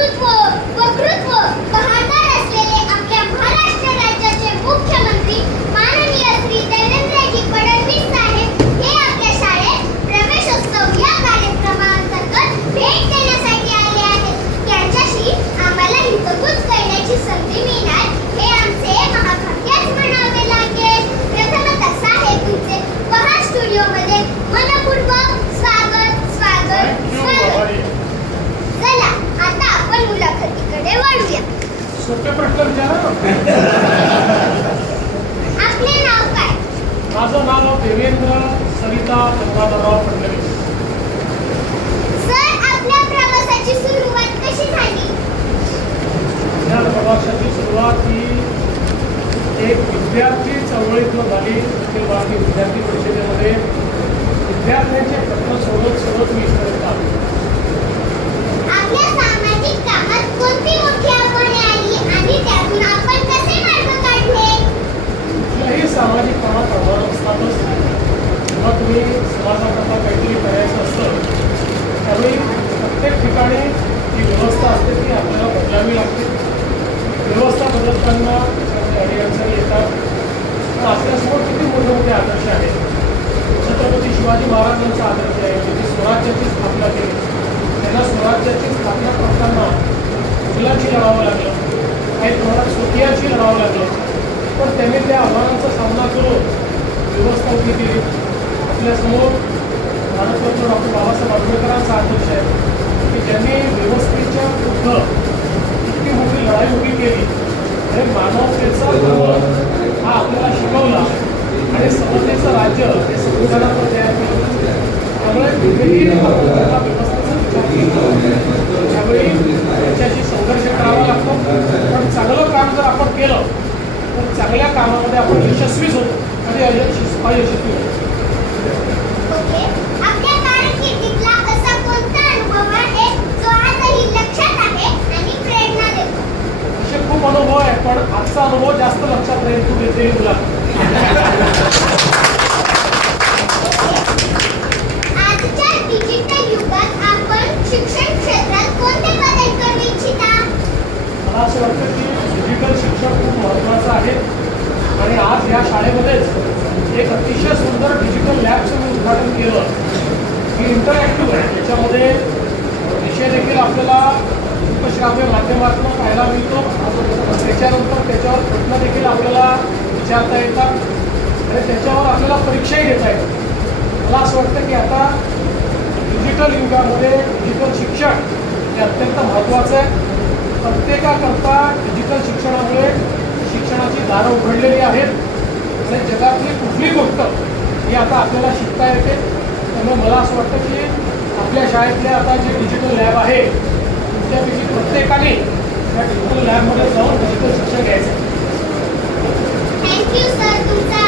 नेतृत्व वक्तृत्व बहादर असलेले आपल्या महाराष्ट्र राज्याचे मुख्यमंत्री माननीय श्री देवेंद्रजी फडणवीस साहेब हे आपल्या शाळेत प्रवेशोत्सव या कार्यक्रमाअंतर्गत भेट देण्यासाठी आले आहेत. त्यांच्याशी आम्हाला हितगुज करण्याची संधी मिळणार हे आमचे महाभाग्यच म्हणावे लागेल. प्रथमतः साहेब तुमचे पहा स्टुडिओमध्ये मनपूर्वक स्वागत स्वागत स्वागत. चला आता आपण मुलाखतीकडे वळूया. सोपे प्रश्न विचारा. आपले नाव काय? माझं नाव देवेंद्र सरिता गंगाधरराव फडणवीस. सर, आपल्या प्रवासाची सुरुवात कशी झाली? या प्रवासाची सुरुवात ही एक विद्यार्थी चळवळीतून झाली. ते भारतीय विद्यार्थी परिषदेमध्ये विद्यार्थ्यांचे प्रश्न सोडत मी इथपर्यंत आलो. आपल्या सामाजिक कामात कोणती मोठी आव्हाने आली आणि त्यातून आपण कसे मार्ग काढले? कुठल्याही सामाजिक कामात आव्हानं असतातच. जेव्हा तुम्ही समाजाकरता काहीतरी करायचं असतं त्यावेळी प्रत्येक ठिकाणी जी व्यवस्था असते ती आपल्याला बदलावी लागते. व्यवस्था बदलताना काही अडचणी येतात. पण आपल्यासमोर किती मोठे मोठे आदर्श आहेत. छत्रपती शिवाजी महाराजांचा आदर्श आहे. त्यांनी स्वराज्याची स्थापना केली. त्यांना स्वराज्याची स्थापना करताना मुलाची लढावं लागलं, काही प्रमाणात सोटियाची लढावं लागलं. पण त्यांनी त्या आव्हानांचा सामना करून व्यवस्था उभी केली. आपल्यासमोर भारतरत्न डॉक्टर बाबासाहेब आंबेडकरांचा आदर्श आहे की ज्यांनी व्यवस्थेच्या विरुद्ध इतकी मोठी लढाई उभी केली आणि मानवतेचा धर्म हा आपल्याला शिकवला आणि समतेचं राज्य हे संविधानावर तयार केलं. त्यामुळे कुठेही व्यवस्थेचा विचार केला त्यावेळी त्याच्याशी संघर्ष करावा लागतो. पण चांगलं काम जर आपण केलं तर चांगल्या कामामध्ये आपण यशस्वीच होतो आणि अयशस्वी होतो. ओके, आपल्या कारकिर्दीतला असा कोणता अनुभव आहे जो आजही लक्षात आहे आणि प्रेरणा देतो? असे खूप अनुभव आहे पण आजचा अनुभव जास्त लक्षात राहील. तू देते तुला. आजच्या डिजिटल युगात आपण शिक्षण क्षेत्रात कोणते बदल करू इच्छिता? मला असं वाटतं की डिजिटल शिक्षण खूप महत्त्वाचं आहे आणि आज या शाळेमध्येच एक अतिशय सुंदर डिजिटल लॅबचं मी उद्घाटन केलं की इंटरॅक्टिव्ह आहे. त्याच्यामध्ये विषय देखील आपल्याला दृकश्राव्य माध्यमातून पाहायला मिळतो. त्याच्यानंतर त्याच्यावर प्रश्न देखील आपल्याला विचारता येतात आणि त्याच्यावर आपल्याला परीक्षाही घेता येतात. मला असं वाटतं की आता डिजिटल युगामध्ये डिजिटल शिक्षण हे अत्यंत महत्त्वाचं आहे. प्रत्येकाकरता डिजिटल शिक्षणामुळे शिक्षणाची दारं उघडलेली आहेत आणि जगातली कुठली गोष्ट ही आता आपल्याला शिकता येते. त्यामुळे मला असं वाटतं की आपल्या शाळेतले आता जे डिजिटल लॅब आहे तुमच्यापैकी प्रत्येकाने त्या डिजिटल लॅबमध्ये जाऊन डिजिटल शिक्षण घ्यायचं. थँक्यू सर, तुमचा